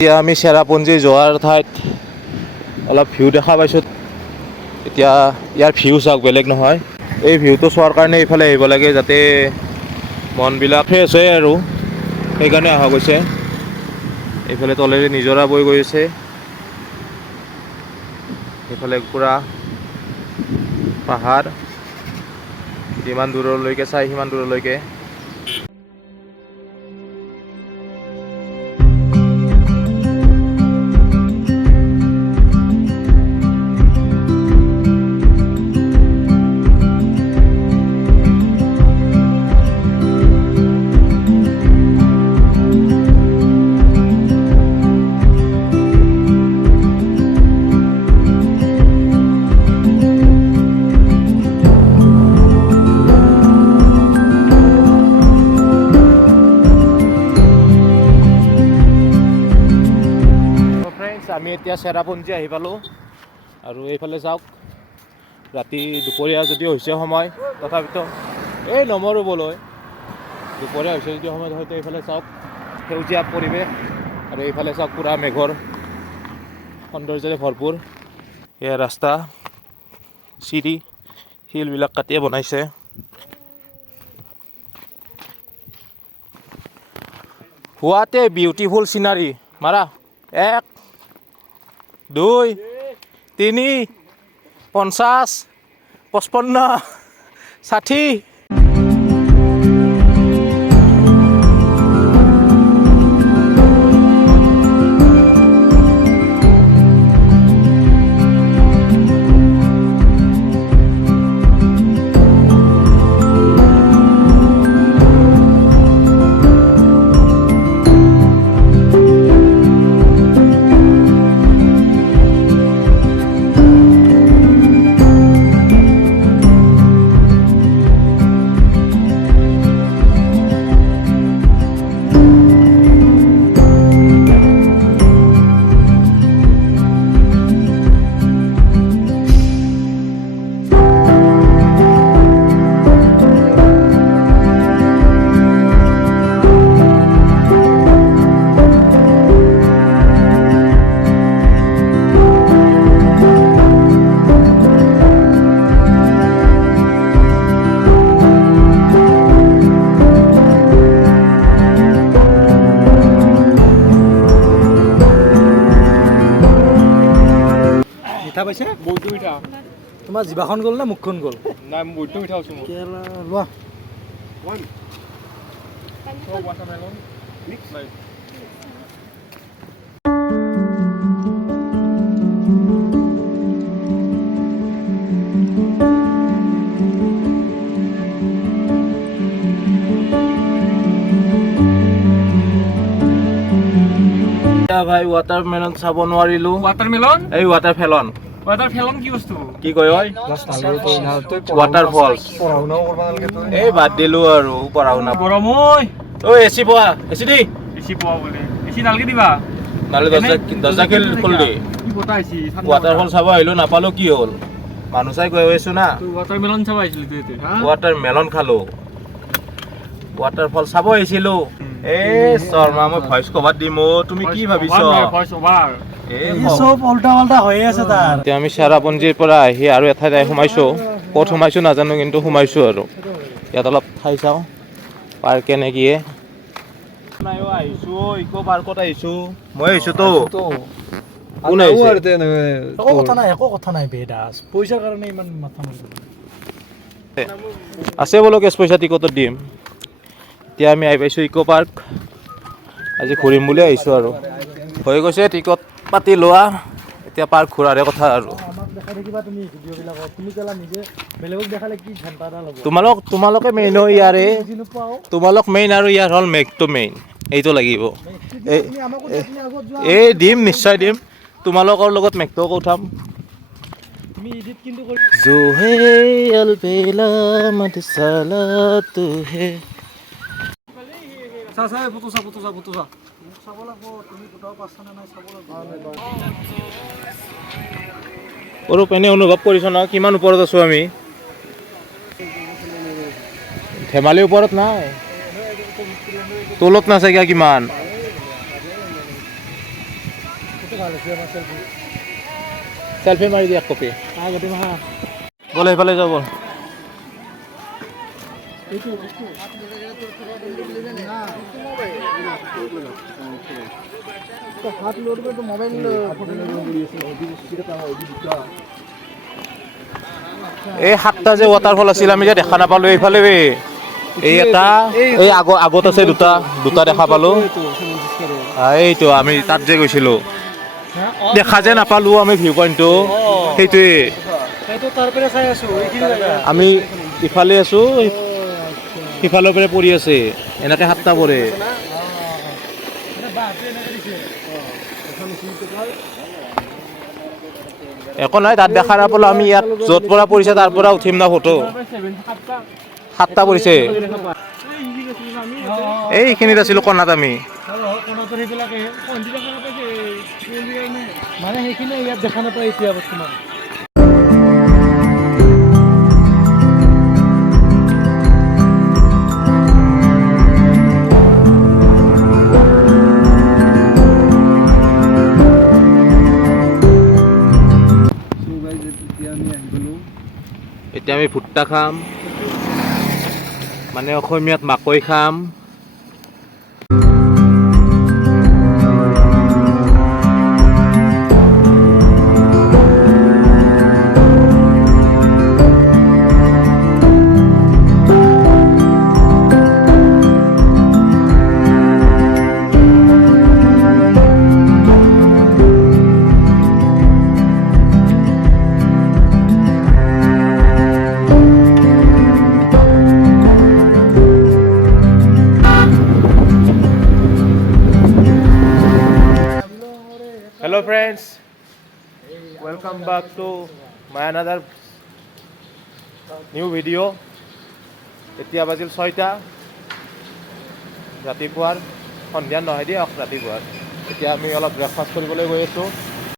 এতিয়া আমি চেৰাপুঞ্জী যোৱাৰ ঠাইত অলপ ভিউ দেখা পাইছোঁ। এতিয়া ইয়াৰ ভিউ চাওক, বেলেগ নহয়। এই ভিউটো চোৱাৰ কাৰণে এইফালে আহিব লাগে, যাতে মনবিলাক ফ্ৰেছ হয় আৰু সেইকাৰণে অহা গৈছে। এইফালে তলেৰে নিজৰা বৈ গৈছে, এইফালে পুৰা পাহাৰ, যিমান দূৰলৈকে চাই সিমান দূৰলৈকে। আমি এতিয়া চেৰাপুঞ্জী আহি পালোঁ আৰু এইফালে চাওক, ৰাতি দুপৰীয়া যদিও হৈছে সময়, তথাপিতো এই নমৰিবলৈ দুপৰীয়া হৈছে যদিও সময়, হয়তো এইফালে চাওক সেউজীয়া পৰিৱেশ, আৰু এইফালে চাওক পুৰা মেঘৰ সৌন্দৰ্যৰে ভৰপূৰ। এয়া ৰাস্তা, চিৰি শিলবিলাক কাটিয়ে বনাইছে। হোৱাট এ বিউটিফুল চিনাৰী। মাৰা 1 2 3 50 55 60। মিঠা পাইছে? বহুতো মিঠা। তোমাৰ জিভাখন গ'ল নে মুখখন গ'ল? নাই, বহুতো মিঠা হৈছে মোৰ। লোৱা। ৱাটাৰমেলন মিক্স নাই। ভাই ৱাটাৰমেলন চাব নোৱাৰিলোঁ। ৱাটাৰমেলন? এই ৱাটাৰফেলন। ৱাটাৰফেলন কি বস্তু? কি কয় ঐ? ৱাটাৰফলছ। এই বাদ দিলোঁ আৰু পঢ়া শুনা। গৰম ঐ। ঐ এচি পোৱা, এচি দি। এচি পোৱা বোলে। এচি নালকে দিবা। নালে দৰ্জা খিল খুল দি। কি বতাহ আহিছে? ৱাটাৰফল চাব আহিলোঁ, নাপালোঁ, কি হ'ল? মানুহ চাই গৈ আছোঁ না। ৱাটাৰমেলন চাব আহিছিলোঁ তুই এতিয়া। ৱাটাৰমেলন খালোঁ। ৱাটাৰফল চাব আহিছিলোঁ। এই শৰ্মা, মই ভইচ কভাৰ দিম। তুমি কি ভাবিছ? এতিয়া আমি চেৰাপুঞ্জীৰ পৰা আহি আৰু এঠাইত সোমাইছোঁ। ক'ত সোমাইছোঁ নাজানো, কিন্তু সোমাইছোঁ আৰু ইয়াত অলপ ঠাই চাওঁ, পাৰ্কে নে কিয়ে। আহিছোঁ ইক' পাৰ্কত আহিছোঁ। মই আহিছোঁ তো। কোন আহিছে? একো কথা নাই, একো কথা নাই বেদাস। পইচাৰ কাৰণে ইমান মাথা মাৰিব আছে বোলো, কেছ পইচা টিকটত দিম। এতিয়া আমি আহি পাইছোঁ ইক' পাৰ্ক। আজি ঘূৰিম বুলি আহিছোঁ আৰু হৈ গৈছে টিকট পাতি লোৱা। এতিয়া পাৰ্ক ঘূৰাৰে কথা আৰু তোমালোকে মেইন হয় ইয়াৰে, তোমালোক মেইন আৰু ইয়াৰ হ'ল মেঘটো মেইন। এইটো লাগিব, এই দিম, নিশ্চয় দিম। তোমালোকৰ লগত মেঘটোকো উঠাম। जो है अलबेला मत साला तू है। অৰূপ, এনে অনুভৱ কৰিছ ন কিমান ওপৰত আছোঁ আমি? ধেমালি ওপৰত নাই, তলত নাচাগে কিমান। ভাল হৈছে আমাৰ চেলফি চেলফি মাৰি দিয়া এক কপি আগতে মাহা ব'লে সেইফালে যাওঁ ব'ল হাত লোড করে মোবাইল এই 7টা যে ৱাটাৰফল আছিল আমি যে দেখা নাপালো এইফালে এই এটা এই আগত আছে দুটা দেখা পালো এইটো আমি তাত যে গৈছিলো দেখা যে নাপালো আমি ভিউ পইণ্টটো সেইটোৱে তাৰপৰা চাই আছো এইখিনি জায়গা আমি ইফালে আছো সিফালৰ পৰা পৰি আছে এনেকে 7টা পৰে একো নাই তাত দেখা নাপালো আমি ইয়াত য'ত পৰা পৰিছে তাৰ পৰা উঠিম না ফটো 7টা পৰিছে এইখিনিত আছিলো কণাত আমি মানে সেইখিনি ইয়াত দেখা নাপায় এতিয়া বৰ্তমান এতিয়া আমি ভুট্টা খাম মানে অসমীয়াত মাকৈ খাম Hello friends, welcome back to my another new video. এতিয়া বাজিল 6টা ৰাতিপুৱাৰ সন্ধিয়া নহয় দিয়ক ৰাতিপুৱাৰ এতিয়া আমি অলপ ব্ৰেকফাষ্ট কৰিবলৈ গৈ আছোঁ